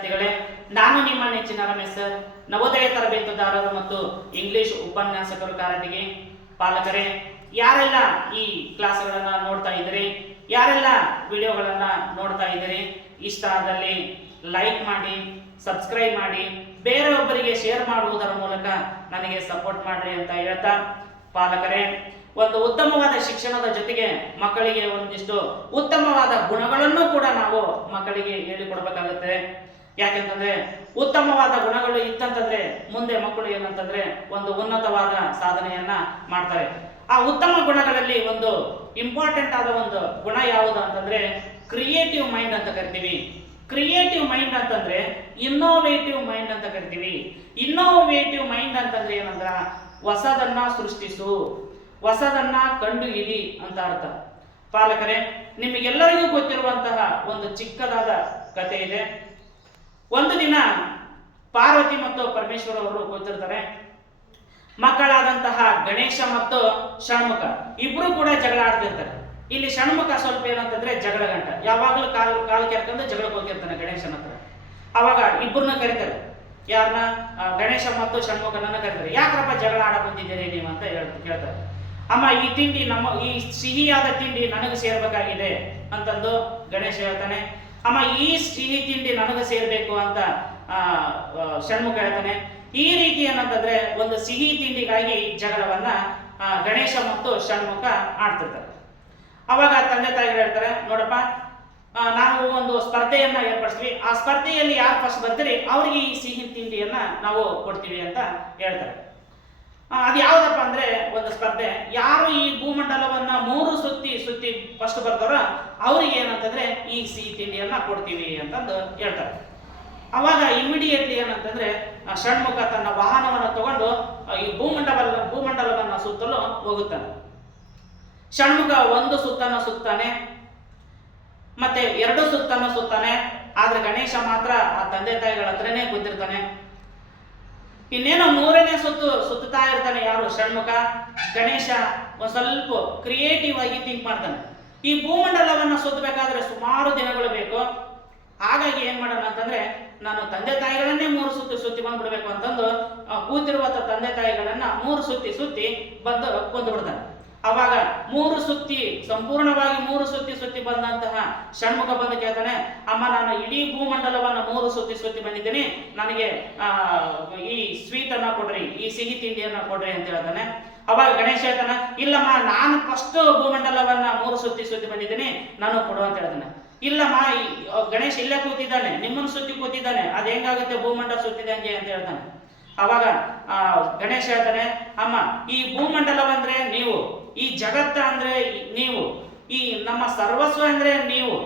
ವಿದ್ಯಾರ್ಥಿಗಳೇ ನಾನು ನಿಮ್ಮ ನೆಚ್ಚಿನ ರಮೇಶ್ ನವೋದಯ ತರಬೇತುದಾರರು ಮತ್ತು ಇಂಗ್ಲಿಷ್ ಉಪನ್ಯಾಸಕರು ಕಾರಟಿಗೆ ಪಾಲಕರೇ, ಯಾರೆಲ್ಲ ಈ ಕ್ಲಾಸ್ಗಳನ್ನ ನೋಡ್ತಾ ಇದ್ದೀರಿ ಯಾರೆಲ್ಲ ವಿಡಿಯೋಗಳನ್ನ ನೋಡ್ತಾ ಇದ್ದೀರಿ ಇಷ್ಟ ಆದಲ್ಲಿ ಲೈಕ್ ಮಾಡಿ, ಸಬ್ಸ್ಕ್ರೈಬ್ ಮಾಡಿ, ಬೇರೆಯೊಬ್ಬರಿಗೆ ಶೇರ್ ಮಾಡುವುದರ ಮೂಲಕ ನನಗೆ ಸಪೋರ್ಟ್ ಮಾಡ್ರಿ ಅಂತ ಹೇಳ್ತಾ ಪಾಲಕರೇ, ಒಂದು ಉತ್ತಮವಾದ ಶಿಕ್ಷಣದ ಜೊತೆಗೆ ಮಕ್ಕಳಿಗೆ ಒಂದಿಷ್ಟು ಉತ್ತಮವಾದ ಗುಣಗಳನ್ನು ಕೂಡ ನಾವು ಮಕ್ಕಳಿಗೆ ಹೇಳಿಕೊಡ್ಬೇಕಾಗುತ್ತೆ. ಯಾಕೆಂತಂದ್ರೆ ಉತ್ತಮವಾದ ಗುಣಗಳು ಇತ್ತಂತಂದ್ರೆ ಮುಂದೆ ಮಕ್ಕಳು ಏನಂತಂದ್ರೆ ಒಂದು ಉನ್ನತವಾದ ಸಾಧನೆಯನ್ನ ಮಾಡ್ತಾರೆ. ಆ ಉತ್ತಮ ಗುಣಗಳಲ್ಲಿ ಒಂದು ಇಂಪಾರ್ಟೆಂಟ್ ಆದ ಒಂದು ಗುಣ ಯಾವುದು ಅಂತಂದ್ರೆ ಕ್ರಿಯೇಟಿವ್ ಮೈಂಡ್ ಅಂತ ಕರಿತೀವಿ. ಕ್ರಿಯೇಟಿವ್ ಮೈಂಡ್ ಅಂತಂದ್ರೆ ಇನ್ನೋವೇಟಿವ್ ಮೈಂಡ್ ಅಂತ ಕರಿತೀವಿ. ಇನ್ನೋವೇಟಿವ್ ಮೈಂಡ್ ಅಂತಂದ್ರೆ ಏನಂದ್ರ ಹೊಸದನ್ನ ಸೃಷ್ಟಿಸು, ಹೊಸದನ್ನ ಕಂಡು ಹಿಡಿ ಅಂತ ಅರ್ಥ. ಪಾಲಕರೇ, ನಿಮಗೆಲ್ಲರಿಗೂ ಗೊತ್ತಿರುವಂತಹ ಒಂದು ಚಿಕ್ಕದಾದ ಕಥೆ ಇದೆ. ಒಂದು ದಿನ ಪಾರ್ವತಿ ಮತ್ತು ಪರಮೇಶ್ವರ ಅವರು ಕೂತಿರ್ತಾರೆ. ಮಕ್ಕಳಾದಂತಹ ಗಣೇಶ ಮತ್ತು ಷಣ್ಮುಖ ಇಬ್ರು ಕೂಡ ಜಗಳ ಆಡ್ತಿರ್ತಾರೆ. ಇಲ್ಲಿ ಷಣ್ಮುಖ ಸ್ವಲ್ಪ ಏನಂತಂದ್ರೆ ಜಗಳ ಗಂಟ. ಯಾವಾಗಲೂ ಕಾಲು ಕಾಲು ಕೆರ್ಕೊಂಡು ಜಗಳಕ್ಕೆ ಹೋಗಿರ್ತಾನೆ ಗಣೇಶನ ಹತ್ರ. ಅವಾಗ ಇಬ್ಬರನ್ನ ಕರೀತಾರೆ. ಯಾರನ್ನ ಗಣೇಶ ಮತ್ತು ಷಣ್ಮುಖನನ್ನ ಕರೀತಾರೆ. ಯಾಕ್ರಪ್ಪ ಜಗಳ ಆಡ ಬಂದಿದ್ದೀರಿ ನೀವು ಅಂತ ಕೇಳ್ತಾರೆ. ಅಮ್ಮ, ಈ ತಿಂಡಿ ನಮ್ಮ, ಈ ಸಿಹಿಯಾದ ತಿಂಡಿ ನನಗೆ ಸೇರ್ಬೇಕಾಗಿದೆ ಅಂತಂದು ಗಣೇಶ ಹೇಳ್ತಾನೆ. ಅಮ್ಮ, ಈ ಸಿಹಿ ತಿಂಡಿ ನನಗೆ ಸೇರ್ಬೇಕು ಅಂತ ಷಣ್ಮುಖ ಹೇಳ್ತಾನೆ. ಈ ರೀತಿ ಏನಂತಂದ್ರೆ ಒಂದು ಸಿಹಿ ತಿಂಡಿಗಾಗಿ ಜಗಳವನ್ನ ಗಣೇಶ ಮತ್ತು ಷಣ್ಮುಖ ಆಡ್ತಿರ್ತಾರೆ. ಅವಾಗ ತಂದೆ ತಾಯಿಗಳು ಹೇಳ್ತಾರೆ, ನೋಡಪ್ಪ ನಾವು ಒಂದು ಸ್ಪರ್ಧೆಯನ್ನ ಏರ್ಪಡಿಸ್ತೀವಿ. ಆ ಸ್ಪರ್ಧೆಯಲ್ಲಿ ಯಾರು ಫಸ್ಟ್ ಬರ್ತೀರಿ? ಅವ್ರಿಗೆ ಈ ಸಿಹಿ ತಿಂಡಿಯನ್ನ ನಾವು ಕೊಡ್ತೀವಿ ಅಂತ ಹೇಳ್ತಾರೆ. ಅದು ಯಾವ್ದಪ್ಪ ಅಂದ್ರೆ ಒಂದು ಸ್ಪರ್ಧೆ. ಯಾರು ಈ ಭೂಮಂಡಲವನ್ನ ಮೂರು ಸುತ್ತಿ ಫಸ್ಟ್ ಬರ್ತಾರ ಅವ್ರಿಗೆ ಏನಂತಂದ್ರೆ ಈ ಸಿಹಿ ತಿಂಡಿಯನ್ನ ಕೊಡ್ತೀವಿ ಅಂತಂದು ಹೇಳ್ತಾರೆ. ಅವಾಗ ಇಮಿಡಿಯೇಟ್ಲಿ ಏನಂತಂದ್ರೆ ಷಣ್ಮುಖ ತನ್ನ ವಾಹನವನ್ನು ತಗೊಂಡು ಈ ಭೂಮಂಡಲ, ಭೂಮಂಡಲವನ್ನ ಸುತ್ತಲು ಹೋಗುತ್ತಾನೆ. ಷಣ್ಮುಖ ಒಂದು ಸುತ್ತನ ಸುತ್ತಾನೆ, ಮತ್ತೆ ಎರಡು ಸುತ್ತನ ಸುತ್ತಾನೆ, ಆದ್ರೆ ಗಣೇಶ ಮಾತ್ರ ಆ ತಂದೆ ತಾಯಿಗಳ ಹತ್ರನೇ ಕೂತಿರ್ತಾನೆ. ಇನ್ನೇನೋ ಮೂರನೇ ಸುತ್ತು ಸುತ್ತಾ ಇರ್ತಾನೆ ಯಾರು? ಷಣ್ಮುಖ ಗಣೇಶ ಒಂದು ಸ್ವಲ್ಪ ಕ್ರಿಯೇಟಿವ್ ಆಗಿ ಥಿಂಕ್ ಮಾಡ್ತಾನೆ. ಈ ಭೂಮಂಡಲವನ್ನ ಸುತ್ತಬೇಕಾದ್ರೆ ಸುಮಾರು ದಿನಗಳು ಬೇಕು. ಹಾಗಾಗಿ ಏನ್ ಮಾಡೋಣ ಅಂತಂದ್ರೆ ನಾನು ತಂದೆ ತಾಯಿಗಳನ್ನೇ ಮೂರು ಸುತ್ತಿ ಸುತ್ತಿ ಬಂದ್ಬಿಡ್ಬೇಕು ಅಂತಂದು ಆ, ಕೂತಿರುವ ತಂದೆ ತಾಯಿಗಳನ್ನ ಮೂರು ಸುತ್ತಿ ಸುತ್ತಿ ಬಂದು ಕೊಂದು ಬಿಡ್ತಾನೆ ಅವಾಗ ಮೂರು ಸುತ್ತಿ, ಸಂಪೂರ್ಣವಾಗಿ ಮೂರು ಸುತ್ತಿ ಸುತ್ತಿ ಬಂದಂತಹ ಷಣ್ಮುಖ ಬಂದು ಕೇಳ್ತಾನೆ, ಅಮ್ಮ, ನಾನು ಇಡೀ ಭೂಮಂಡಲವನ್ನ ಮೂರು ಸುತ್ತಿ ಸುತ್ತಿ ಬಂದಿದ್ದೀನಿ. ನನಗೆ ಈ ಸ್ವೀಟ್ ಅನ್ನ ಕೊಡ್ರಿ, ಈ ಸಿಹಿ ತಿಂಡಿಯನ್ನ ಕೊಡ್ರಿ ಅಂತ ಹೇಳ್ತಾನೆ. ಅವಾಗ ಗಣೇಶ ಹೇಳ್ತಾನೆ, ಇಲ್ಲಮ್ಮ, ನಾನು ಫಸ್ಟ್ ಭೂಮಂಡಲವನ್ನ ಮೂರು ಸುತ್ತಿ ಸುತ್ತಿ ಬಂದಿದ್ದೀನಿ, ನಾನು ಕೊಡು ಅಂತ ಹೇಳ್ತಾನೆ. ಇಲ್ಲಮ್ಮ, ಈ ಗಣೇಶ್ ಇಲ್ಲೇ ಕೂತಿದ್ದಾನೆ, ನಿಮ್ಮನ್ನ ಸುತ್ತಿ ಕೂತಿದ್ದಾನೆ, ಅದ್ ಹೆಂಗಾಗುತ್ತೆ ಭೂಮಂಡಲ ಸುತ್ತಿದಂಗೆ ಅಂತ ಹೇಳ್ತಾನೆ. ಅವಾಗ ಗಣೇಶ ಹೇಳ್ತಾನೆ, ಅಮ್ಮ, ಈ ಭೂಮಂಡಲವಂದ್ರೆ ನೀವು ಈ ಜಗತ್ತ ಅಂದ್ರೆ ನೀವು, ಈ ನಮ್ಮ ಸರ್ವಸ್ವ ಅಂದ್ರೆ ನೀವು,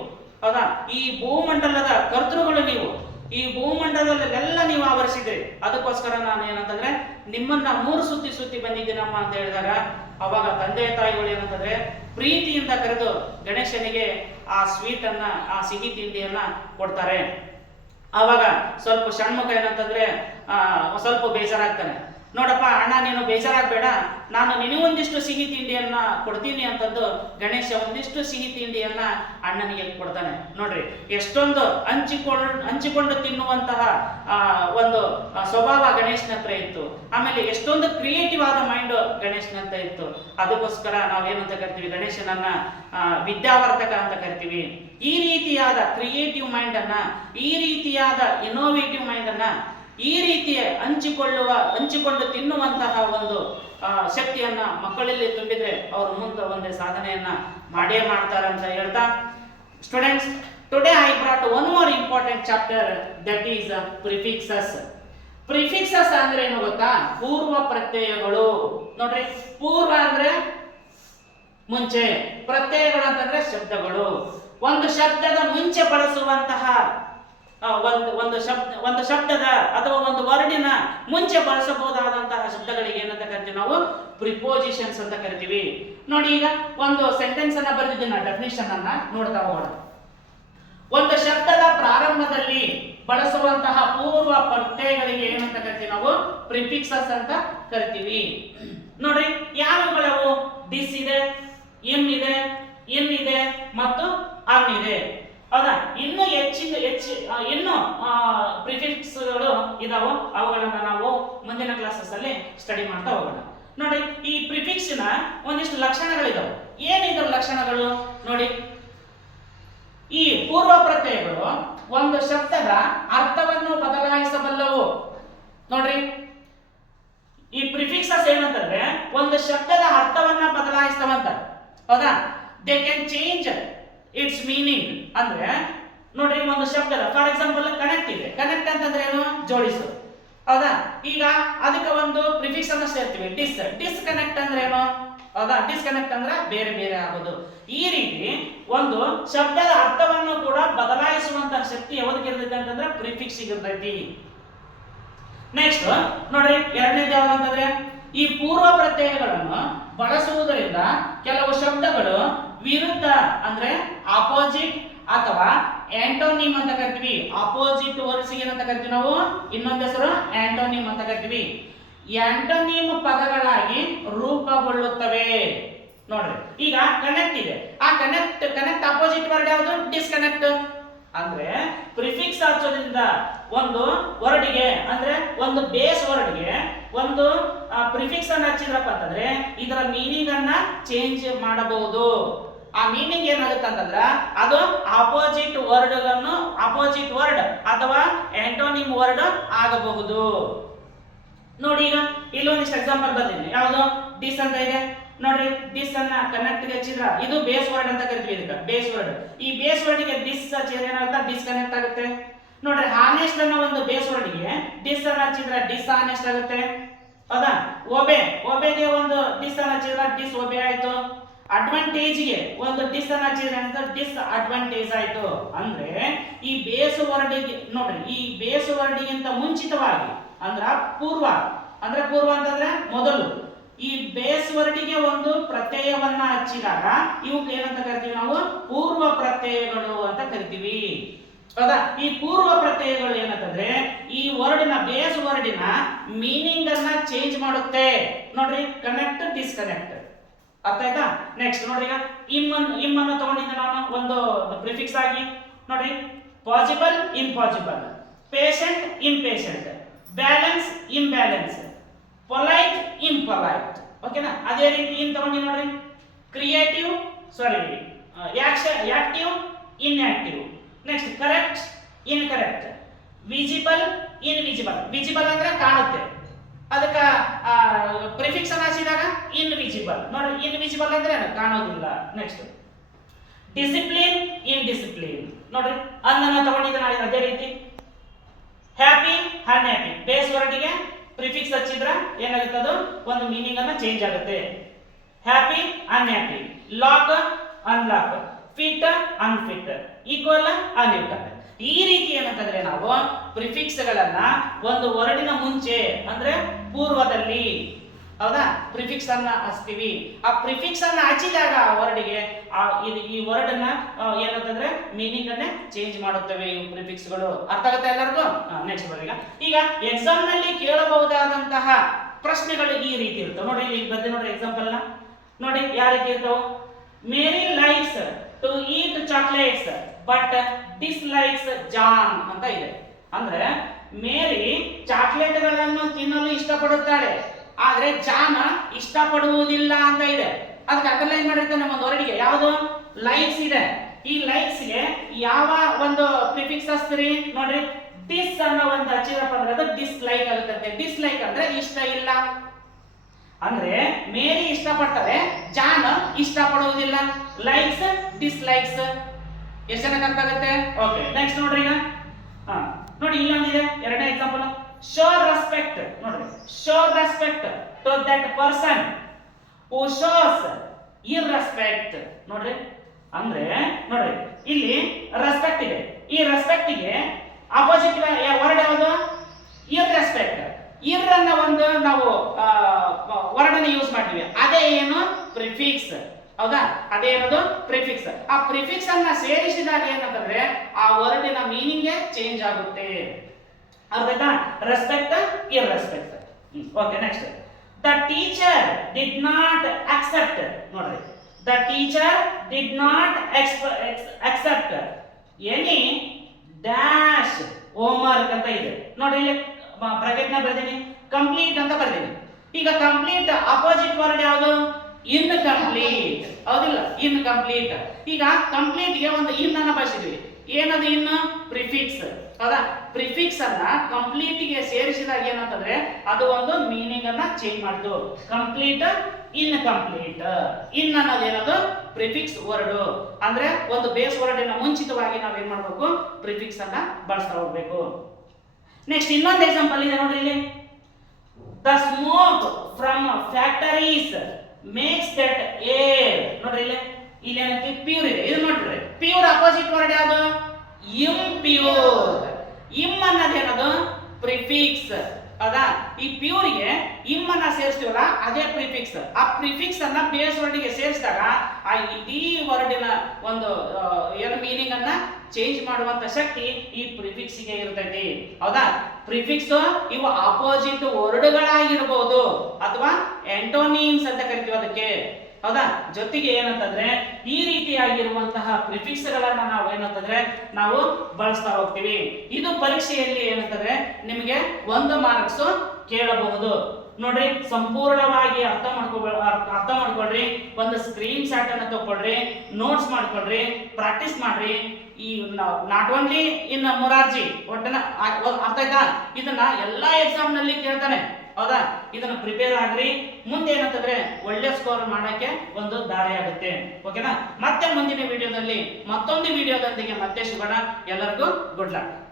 ಹೌದಾ? ಈ ಭೂಮಂಡಲದ ಕರ್ತೃಗಳು ನೀವು. ಈ ಭೂಮಂಡಲದಲ್ಲೆಲ್ಲ ನೀವು ಆವರಿಸಿದ್ರಿ. ಅದಕ್ಕೋಸ್ಕರ ನಾನು ಏನಂತಂದ್ರೆ, ನಿಮ್ಮನ್ನ ಮೂರು ಸುತ್ತಿ ಸುತ್ತಿ ಬಂದಿದ್ದೀನಮ್ಮ ಅಂತ ಹೇಳಿದಾಗ, ಅವಾಗ ತಂದೆ ತಾಯಿಗಳು ಏನಂತಂದ್ರೆ, ಪ್ರೀತಿಯಿಂದ ಕರೆದು ಗಣೇಶನಿಗೆ ಆ ಸ್ವೀಟ್ ಅನ್ನ, ಆ ಸಿಹಿ ತಿಂಡಿಯನ್ನ ಕೊಡ್ತಾರೆ. ಅವಾಗ ಸ್ವಲ್ಪ ಷಣ್ಮುಖ ಏನಂತಂದ್ರೆ ಸ್ವಲ್ಪ ಬೇಜಾರಾಗ್ತಾನೆ ನೋಡಪ್ಪ, ಅಣ್ಣ, ನೀನು ಬೇಜಾರಾಗಬೇಡ. ನಾನು ನಿನಗೊಂದಿಷ್ಟು ಸಿಹಿ ತಿಂಡಿಯನ್ನ ಕೊಡ್ತೀನಿ ಅಂತಂದು ಗಣೇಶ ಒಂದಿಷ್ಟು ಸಿಹಿ ತಿಂಡಿಯನ್ನ ಅಣ್ಣನಿಗೆ ಕೊಡ್ತಾನೆ. ನೋಡ್ರಿ, ಎಷ್ಟೊಂದು ಹಂಚಿಕೊಂಡ್ ಹಂಚಿಕೊಂಡು ತಿನ್ನುವಂತಹ ಒಂದು ಸ್ವಭಾವ ಗಣೇಶನ ಹತ್ರ ಇತ್ತು. ಆಮೇಲೆ ಎಷ್ಟೊಂದು ಕ್ರಿಯೇಟಿವ್ ಆದ ಮೈಂಡ್ ಗಣೇಶನ ಹತ್ರ ಇತ್ತು. ಅದಕ್ಕೋಸ್ಕರ ನಾವೇನಂತ ಕರಿತೀವಿ, ಗಣೇಶನನ್ನ ವಿದ್ಯಾವರ್ತಕ ಅಂತ ಕರಿತೀವಿ. ಈ ರೀತಿಯಾದ ಕ್ರಿಯೇಟಿವ್ ಮೈಂಡ್ ಅನ್ನ, ಈ ರೀತಿಯಾದ ಇನ್ನೋವೇಟಿವ್ ಮೈಂಡ್ ಅನ್ನ ಈ ರೀತಿಯ ಹಂಚಿಕೊಳ್ಳುವ, ಹಂಚಿಕೊಂಡು ತಿನ್ನುವಂತಹ ಒಂದು ಶಕ್ತಿಯನ್ನ ಮಕ್ಕಳಲ್ಲಿ ತುಂಬಿದ್ರೆ ಅವರು ಮುಂದೆ ಒಂದೇ ಸಾಧನೆಯನ್ನ ಮಾಡೇ ಮಾಡ್ತಾರೆ ಅಂತ ಹೇಳ್ತಾ. Students today I brought one more important chapter that is prefixes prefixes ಅಂದ್ರೆ ಏನು ಗೊತ್ತಾ? ಪೂರ್ವ ಪ್ರತ್ಯಯಗಳು. ನೋಡ್ರಿ, ಪೂರ್ವ ಅಂದ್ರೆ ಮುಂಚೆ, ಪ್ರತ್ಯಯಗಳು ಅಂತಂದ್ರೆ ಶಬ್ದಗಳು. ಒಂದು ಶಬ್ದದ ಮುಂಚೆ ಬಳಸುವಂತಹ ಒಂದು ಒಂದು ಶಬ್ದ, ಒಂದು ಶಬ್ದದ ಅಥವಾ ಒಂದು ವರ್ಡಿನ ಮುಂಚೆ ಬಳಸಬಹುದಾದಂತಹ ಶಬ್ದಗಳಿಗೆ ಏನಂತ ಕರಿತೀವಿ ನಾವು? ಪ್ರಿಪೋಸಿಷನ್ಸ್ ಅಂತ ಕರಿತೀವಿ. ನೋಡಿ ಈಗ ಒಂದು ಸೆಂಟೆನ್ಸ್ ಅನ್ನ ಬರೆದಿದ್ದೀನಿ ಡೆಫಿನಿಷನ್ ಅನ್ನ ನೋಡ್ತಾ ಹೋಗೋಣ. ಒಂದು ಶಬ್ದದ ಪ್ರಾರಂಭದಲ್ಲಿ ಬಳಸುವಂತಹ ಪೂರ್ವ ಪ್ರತ್ಯಯಗಳಿಗೆ ಏನಂತ ಕರಿತೀವಿ ನಾವು? ಪ್ರಿಫಿಕ್ಸಸ್ ಅಂತ ಕರಿತೀವಿ. ನೋಡ್ರಿ ಬಳವು ಡಿಸ್ ಇದೆ ಎಂ ಇದೆ ಎನ್ ಇದೆ ಮತ್ತು ಅನ್ ಇದೆ. ಹೌದಾ ಇನ್ನು ಹೆಚ್ಚಿನ, ಹೆಚ್ಚು ಇನ್ನು ಗಳು ಇದಾವೋ, ಅವುಗಳನ್ನ ನಾವು ಮುಂದಿನ ಕ್ಲಾಸಸ್ ಅಲ್ಲಿ ಸ್ಟಡಿ ಮಾಡ್ತಾ ಹೋಗೋಣ. ನೋಡಿ, ಈ ಪ್ರಿಫಿಕ್ಸ್ನ ಒಂದಿಷ್ಟು ಲಕ್ಷಣಗಳಿದಾವೆ. ಏನಿದಾವೆ ಲಕ್ಷಣಗಳು? ನೋಡಿ, ಈ ಪೂರ್ವ ಪ್ರತ್ಯಯಗಳು ಒಂದು ಶಬ್ದದ ಅರ್ಥವನ್ನು ಬದಲಾಯಿಸಬಲ್ಲವು ನೋಡ್ರಿ ಈ ಪ್ರಿಫಿಕ್ಸಸ್ ಏನಂತಂದ್ರೆ ಒಂದು ಶಬ್ದದ ಅರ್ಥವನ್ನ ಬದಲಾಯಿಸ್ತವಂತ ಹೌದಾ they can change its meaning ಅಂದ್ರೆ ನೋಡ್ರಿ ಒಂದು ಶಬ್ದದ ಫಾರ್ ಎಕ್ಸಾಂಪಲ್ ಕನೆಕ್ಟ್ ಇದೆ ಕನೆಕ್ಟ್ ಅಂತಂದ್ರೆ ಏನು ಜೋಡಿಸು. ಹೌದಾ? ಈಗ ಅದಕ್ಕೆ ಒಂದು ಪ್ರಿಫಿಕ್ಸ್ ಅನ್ನ ಸೇರ್ತೀವಿ. ಡಿಸ್ ಡಿಸ್ಕನೆಕ್ಟ್ ಅಂದ್ರೆ ಏನು? ಹೌದಾ? ಡಿಸ್ಕನೆಕ್ಟ್ ಅಂದ್ರೆ ಬೇರೆ ಬೇರೆ ಆಗೋದು. ಈ ರೀತಿ ಒಂದು ಶಬ್ದದ ಅರ್ಥವನ್ನು ಕೂಡ ಬದಲಾಯಿಸುವಂತಹ ಶಕ್ತಿ ಯಾವ್ದಕ್ಕೆ ಇರ್ತೈತಿ ಅಂತಂದ್ರೆ ಪ್ರಿಫಿಕ್ಸ್ ಇರ್ತೈತಿ. ನೆಕ್ಸ್ಟ್ ನೋಡ್ರಿ, ಎರಡನೇದು ಯಾವ್ದು ಅಂತಂದ್ರೆ ಈ ಪೂರ್ವ ಪ್ರತ್ಯಯಗಳನ್ನು ಬಳಸುವುದರಿಂದ ಕೆಲವು ಶಬ್ದಗಳು ವಿರುದ್ಧ ಅಂದ್ರೆ ಆಪೋಸಿಟ್ ಅಥವಾ ಆಂಟೋನಿಮ್ ಅಂತ ಕರಿತೀವಿ. ಆಪೋಸಿಟ್ ವರ್ಡ್ಸ್ ಏನಂತ ಕರಿತೀವಿ ನಾವು? ಇನ್ನೊಂದು ಹೆಸರು ಆಂಟೋನಿಮ್ ಅಂತ ಕರಿತೀವಿ. ಆಂಟೋನಿಮ್ ಪದಗಳಾಗಿ ರೂಪುಗೊಳ್ಳುತ್ತವೆ. ನೋಡ್ರಿ, ಈಗ ಕನೆಕ್ಟ್ ಇದೆ. ಆ ಕನೆಕ್ಟ್ ಕನೆಕ್ಟ್ ಅಪೋಸಿಟ್ ವರ್ಡ್ ಯಾವುದು? ಡಿಸ್ಕನೆಕ್ಟ್ ಅಂದ್ರೆ ಪ್ರಿಫಿಕ್ಸ್ ಹಚ್ಚೋದ್ರಿಂದ ಒಂದು ವರ್ಡ್ಗೆ ಅಂದ್ರೆ ಒಂದು ಬೇಸ್ ವರ್ಡ್ಗೆ ಒಂದು ಪ್ರಿಫಿಕ್ಸ್ ಅನ್ನ ಹಚ್ಚಿದ್ರಪ್ಪ ಅಂತಂದ್ರೆ ಇದರ ಮೀನಿಂಗ್ ಅನ್ನ ಚೇಂಜ್ ಮಾಡಬಹುದು. ಆ ಮೀನಿಂಗ್ ಏನಾಗುತ್ತೆ ಅಂತಂದ್ರ ಅದು ಅಪೋಸಿಟ್ ವರ್ಡ್ ಅಪೋಸಿಟ್ ವರ್ಡ್ ಅಥವಾ ಆಂಟೋನಿಮ್ ವರ್ಡ್ ಆಗಬಹುದು. ನೋಡಿ ಈಗ, ಇಲ್ಲೊಂದಿಷ್ಟು ಎಕ್ಸಾಂಪಲ್ ಬಂದಿದೆ ಯಾವುದು? ಡಿಸ್ ಅಂತ ಇದೆ. ನೋಡ್ರಿ ಡಿಸ್ ಅನ್ನ ಕನೆಕ್ಟ್ ಹಚ್ಚಿದ್ರ, ಇದು ಬೇಸ್ ವರ್ಡ್ ಅಂತ ಕರಿತೀವಿ ಇದಕ್ಕೆ ಬೇಸ್ ವರ್ಡ್ ಈ ಬೇಸ್ ವರ್ಡ್ಗೆ ಡಿಸ್ ಹಚ್ಚಿದ್ರೆ ಏನಾಗುತ್ತೆ ಡಿಸ್ಕನೆಕ್ಟ್ ಆಗುತ್ತೆ? ನೋಡ್ರಿ ಹಾನೆಸ್ಟ್ ಅನ್ನೋ ಒಂದು ಬೇಸ್ ವರ್ಡ್ಗೆ ಡಿಸ್ ಅನ್ನ ಹಚ್ಚಿದ್ರೆ ಡಿಸ್ ಹಾನೆಸ್ಟ್ ಆಗುತ್ತೆ. ಹೌದಾ? ಒಬೆ, ಒಬೆಗೆ ಒಂದು ಡಿಸ್ ಅನ್ನ ಹಚ್ಚಿದ್ರೆ ಡಿಸ್ ಒಬೆ ಆಯ್ತು. ಅಡ್ವಾಂಟೇಜ್ಗೆ ಒಂದು ಡಿಸ್ ಅನ್ನ ಹಚ್ಚಿದ್ರೆ ಡಿಸ್ ಅಡ್ವಾಂಟೇಜ್ ಆಯ್ತು. ಅಂದ್ರೆ, ಈ ಬೇಸ್ ವರ್ಡ್ ನೋಡ್ರಿ, ಈ ಬೇಸ್ ವರ್ಡ್ ಗಿಂತ ಮುಂಚಿತವಾಗಿ, ಅಂದ್ರ ಪೂರ್ವ, ಅಂದ್ರೆ ಪೂರ್ವ ಅಂತಂದ್ರೆ ಮೊದಲು. ಈ ಬೇಸ್ ವರ್ಡಿಗೆ ಒಂದು ಪ್ರತ್ಯಯವನ್ನ ಹಚ್ಚಿದಾಗ ಇವಕ್ಕೆ ಏನಂತ ಕರಿತೀವಿ ನಾವು? ಪೂರ್ವ ಪ್ರತ್ಯಯಗಳು ಅಂತ ಕರಿತೀವಿ. ಹೌದಾ? ಈ ಪೂರ್ವ ಪ್ರತ್ಯಯಗಳು ಏನಂತಂದ್ರೆ ಈ ವರ್ಡಿನ ಬೇಸ್ ವರ್ಡಿನ ಮೀನಿಂಗ್ ಅನ್ನ ಚೇಂಜ್ ಮಾಡುತ್ತೆ. ನೋಡ್ರಿ ಕನೆಕ್ಟ್ ಡಿಸ್ಕನೆಕ್ಟ್ ಅರ್ಥ ಆಯ್ತಾ? ನೆಕ್ಸ್ಟ್ ನೋಡ್ರಿ ಈಗ ಇಮ್ ಇಮ್ಮನ್ನು ತಗೊಂಡಿದ್ದೆ ನಾನು ಒಂದು ಪ್ರಿಫಿಕ್ಸ್ ಆಗಿ. ನೋಡ್ರಿ possible impossible patient impatient balance imbalance polite impolite ಓಕೆನಾ ಅದೇ ರೀತಿ ಏನ್ ತಗೊಂಡಿ ನೋಡ್ರಿ? Creative sorry active inactive next correct incorrect visible invisible visible ಅಂದ್ರೆ ಕಾಣುತ್ತೆ. ಅದಕ್ಕ ಪ್ರಿಫಿಕ್ಸ್ ಅನ್ನ ಹಾಸಿದಾಗ ಇನ್ವಿಜಿಬಲ್ ನೋಡಿ ಇನ್ವಿಜಿಬಲ್ ಅಂದ್ರೆ? ಕಾಣೋದಿಲ್ಲ. ನೆಕ್ಸ್ಟ್ ಡಿಸಿಪ್ಲಿನ್ ಇನ್ ಡಿಸಿಪ್ಲಿನ್ ನೋಡ್ರಿ ಅನ್ನ ತಗೊಂಡಿದ್ದ ಅದೇ ರೀತಿ. ಹ್ಯಾಪಿ ಅನ್ಹ್ಯಾಪಿ ಬೇಸ್ ವರ್ಡಿಗೆ ಪ್ರಿಫಿಕ್ಸ್ ಹಚ್ಚಿದ್ರ ಏನಾಗುತ್ತೆ ಅದು? ಒಂದು ಮೀನಿಂಗ್ ಅನ್ನ ಚೇಂಜ್ ಆಗುತ್ತೆ. Happy unhappy lock unlock fit unfit equal unequal ಈ ರೀತಿ ಏನಂತಂದ್ರೆ ನಾವು ಪ್ರಿಫಿಕ್ಸ್ ಗಳನ್ನ ಒಂದು ವರ್ಡಿನ ಮುಂಚೆ, ಅಂದ್ರೆ ಪೂರ್ವದಲ್ಲಿ ಹೌದಾ? ಪ್ರಿಫಿಕ್ಸ್ ಅನ್ನ ಹಚ್ತೀವಿ. ಆ ಪ್ರಿಫಿಕ್ಸ್ ಅನ್ನ ಹಚ್ಚಿದಾಗ ಆ ವರ್ಡ್ಗೆ ಆ ಇದು ಈ ವರ್ಡ್ ಅನ್ನ ಏನಂತಂದ್ರೆ ಮೀನಿಂಗ್ ಅನ್ನೇ ಚೇಂಜ್ ಮಾಡುತ್ತವೆ ಈ ಪ್ರಿಫಿಕ್ಸ್ಗಳು ಅರ್ಥ ಆಗುತ್ತೆ ಎಲ್ಲರಿಗೂ? ನೆಕ್ಸ್ಟ್ ಬರೀಗ ಈಗ ಎಕ್ಸಾಮ್ನಲ್ಲಿ ಕೇಳಬಹುದಾದಂತಹ ಪ್ರಶ್ನೆಗಳು ಈ ರೀತಿ ಇರ್ತವೆ. ನೋಡಿ ಇಲ್ಲಿ ಬಂದೆ ನೋಡಿ ಎಕ್ಸಾಂಪಲ್ನ. ನೋಡಿ, ಯಾವ ರೀತಿ ಇರ್ತಾವ? Mary likes to eat chocolates but dislikes John ಅಂತ ಇದೆ. ಅಂದ್ರೆ ಮೇರಿ ಚಾಕ್ಲೇಟ್ಗಳನ್ನು ತಿನ್ನಲು ಇಷ್ಟಪಡುತ್ತಾಳೆ. ಆದ್ರೆ ಜಾನ ಇಷ್ಟಪಡುವುದಿಲ್ಲ ಅಂತ ಇದೆ. ಅದಕ್ಕೆ ಅಂಡರ್ಲೈನ್ ಮಾಡಿರ್ತಾನೆ ಒಂದು ಹೊರಡಿಗೆ? ಯಾವುದು? ಲೈಕ್ಸ್ ಇದೆ. ಈ ಲೈಕ್ಸ್ಗೆ ಯಾವ ಒಂದು ಪ್ರಿಫಿಕ್ಸ್ ಹಚ್ತೀರಿ ನೋಡ್ರಿ ಡಿಸ್ ಅನ್ನೋ ಒಂದು ಹಚ್ಚಿದಪ್ಪ ಅಂದ್ರೆ ಅದು ಡಿಸ್ಲೈಕ್ ಆಗುತ್ತೆ ಡಿಸ್ಲೈಕ್ ಅಂದ್ರೆ ಇಷ್ಟ ಇಲ್ಲ. ಅಂದ್ರೆ ಮೇರಿ ಇಷ್ಟಪಡ್ತಾರೆ ಜಾನ್ ಇಷ್ಟಪಡುವುದಿಲ್ಲ. ಲೈಕ್ಸ್ ಡಿಸ್ಲೈಕ್ಸ್ ಎಷ್ಟು ಜನಕ್ಕೆ ಅರ್ಥ ಆಗುತ್ತೆ? ಓಕೆ ನೆಕ್ಸ್ಟ್ ನೋಡ್ರಿ ಈಗ. ಹಾ ನೋಡಿ ಇಲ್ಲೊಂದಿದೆ ಎರಡನೇ ಎಕ್ಸಾಂಪಲ್ ಶೋ ರೆಸ್ಪೆಕ್ಟ್ ನೋಡ್ರಿ. Show respect to that person who shows irrespect ನೋಡ್ರಿ. ಅಂದ್ರೆ, ನೋಡ್ರಿ, ಇಲ್ಲಿ ರೆಸ್ಪೆಕ್ಟ್ ಇದೆ. ಈ ರೆಸ್ಪೆಕ್ಟ್ಗೆ ಅಪೋಸಿಟ್ ವರ್ಡ್ ಯಾವುದು? ಇರ್ರೆಸ್ಪೆಕ್ಟ್ ಇರ್ ಅನ್ನ ಒಂದು ನಾವು ವರ್ಡ್ ಅನ್ನು ಯೂಸ್ ಮಾಡ್ತೀವಿ. ಅದೇ ಏನು? ಪ್ರಿಫಿಕ್ಸ್ ಹೌದಾ? ಅದೇ ಏನದು ಪ್ರಿಫಿಕ್ಸ್ ಆ ಪ್ರಿಫಿಕ್ಸ್ ಅನ್ನ ಸೇರಿಸಿದಾಗ ಏನಂತಂದ್ರೆ, ಆ ವರ್ಡಿನ ಮೀನಿಂಗ್ ಚೇಂಜ್ ಆಗುತ್ತೆ. ಅರ್ಥ respect irrespect okay next the teacher did not accept ನೋಡ್ರಿ. The teacher did not accept any dash homework ಅಂತ ಇದೆ. ನೋಡಿ ಇಲ್ಲಿ ನ ಬರ್ತೀನಿ ಕಂಪ್ಲೀಟ್ ಅಂತ ಬರ್ತೀನಿ ಈಗ ಕಂಪ್ಲೀಟ್ ಅಪೋಸಿಟ್ ವರ್ಡ್ ಯಾವುದು? ಇನ್ಕಂಪ್ಲೀಟ್ ಹೌದಿಲ್ಲ? ಇನ್ಕಂಪ್ಲೀಟ್ ಈಗ ಕಂಪ್ಲೀಟ್ಗೆ ಒಂದು ಇನ್ ಅನ್ನ ಬಳಸಿದ್ವಿ ಏನದು ಇನ್ನು ಪ್ರಿಫಿಕ್ಸ್ ಹೌದಾ? ಪ್ರಿಫಿಕ್ಸ್ ಅನ್ನ ಕಂಪ್ಲೀಟ್ಗೆ ಸೇರಿಸಿದಾಗ ಏನಂತಂದ್ರೆ ಅದು ಒಂದು ಮೀನಿಂಗ್ ಅನ್ನ ಚೇಂಜ್ ಮಾಡ್ತು ಕಂಪ್ಲೀಟ್ ಇನ್ಕಂಪ್ಲೀಟ್ ಇನ್ ಅನ್ನೋದು ಏನದು? ಪ್ರಿಫಿಕ್ಸ್ ವರ್ಡ್ ಅಂದ್ರೆ ಒಂದು ಬೇಸ್ ವರ್ಡಿನ ಮುಂಚಿತವಾಗಿ ನಾವ್ ಏನ್ ಮಾಡ್ಬೇಕು? ಪ್ರಿಫಿಕ್ಸ್ ಅನ್ನ ಬಳಸ್ತಾ ಹೋಗ್ಬೇಕು. ನೆಕ್ಸ್ಟ್ ಇನ್ನೊಂದು ಎಕ್ಸಾಂಪಲ್ ಇದೆ ನೋಡ್ರಿ ಇಲ್ಲಿ. The smoke from factories makes that air ನೋಡ್ರಿ ಇಲ್ಲಿ. ಇಲ್ಲಿ ಏನಂತ ಪ್ಯೂರ್ ಇದೆ. ಇದು ನೋಡ್ರಿ. ಪ್ಯೂರ್ ಅಪೋಸಿಟ್ ವರ್ಡ್ ಯಾವುದು? ಇಂಪ್ಯೂರ್ ಇಮ್ ಅನ್ನೋದು ಏನದು? ಪ್ರಿಫಿಕ್ಸ್ ಹೌದಾ? ಈ ಪ್ಯೂರಿಗೆ ಇಮ್ ಅನ್ನ ಸೇರಿಸ್ತೀವಲ್ಲ, ಅದೇ ಪ್ರಿಫಿಕ್ಸ್ ಆ ಪ್ರಿಫಿಕ್ಸ್ ಅನ್ನ ಬೇಸ್ ವರ್ಡ್ಗೆ ಸೇರಿಸಿದಾಗ ಆ ಇಡೀ ವರ್ಡಿನ ಒಂದು ಏನು ಮೀನಿಂಗ್ ಅನ್ನ ಚೇಂಜ್ ಮಾಡುವಂತ ಶಕ್ತಿ ಈ ಪ್ರಿಫಿಕ್ಸ್ಗೆ ಇರ್ತೈತಿ. ಹೌದಾ? ಪ್ರಿಫಿಕ್ಸ್ ಇವು ಅಪೋಸಿಟ್ ವರ್ಡ್ಗಳಾಗಿರ್ಬೋದು ಅಥವಾ ಎಂಟೋನಿಮ್ಸ್ ಅಂತ ಕರಿತೀವಿ ಅದಕ್ಕೆ. ಹೌದಾ? ಜೊತೆಗೆ ಏನಂತಂದ್ರೆ, ಈ ರೀತಿಯಾಗಿರುವಂತಹ ಪ್ರಿಫಿಕ್ಸ್ ಗಳನ್ನ ನಾವು ಏನಂತಂದ್ರೆ, ನಾವು ಬಳಸ್ತಾ ಹೋಗ್ತೀವಿ. ಇದು ಪರೀಕ್ಷೆಯಲ್ಲಿ ಏನಂತಂದ್ರೆ, ನಿಮಗೆ ಒಂದು ಮಾರ್ಕ್ಸ್ ಕೇಳಬಹುದು. ನೋಡ್ರಿ, ಸಂಪೂರ್ಣವಾಗಿ ಅರ್ಥ ಮಾಡ್ಕೊ ಅರ್ಥ ಮಾಡ್ಕೊಳ್ರಿ. ಒಂದು ಸ್ಕ್ರೀನ್ ಶಾಟ್ ಅನ್ನ ತಗೊಳ್ರಿ ನೋಟ್ಸ್ ಮಾಡ್ಕೊಳ್ರಿ ಪ್ರಾಕ್ಟೀಸ್ ಮಾಡ್ರಿ. ಈ ನಾಟ್ ಓನ್ಲಿ ಇನ್ ಮೊರಾರ್ಜಿ, ಒಟ್ಟನ ಅರ್ಥ ಆಯ್ತಾ? ಇದನ್ನ ಎಲ್ಲಾ ಎಕ್ಸಾಮ್ನಲ್ಲಿ ಕೇಳ್ತಾನೆ. ಹೌದಾ? ಇದನ್ನ ಪ್ರಿಪೇರ್ ಆಗ್ರಿ. ಮುಂದೆ ಏನಂತಂದ್ರೆ ಒಳ್ಳೆ ಸ್ಕೋರ್ ಮಾಡಕ್ಕೆ ಒಂದು ದಾರಿ ಆಗುತ್ತೆ. ಓಕೆನಾ ಮತ್ತೆ ಮುಂದಿನ ವಿಡಿಯೋದಲ್ಲಿ ಮತ್ತೊಂದು ವಿಡಿಯೋದೊಂದಿಗೆ ಮತ್ತೆ ಸಿಗೋಣ. ಎಲ್ಲರಿಗೂ ಗುಡ್ ಲಕ್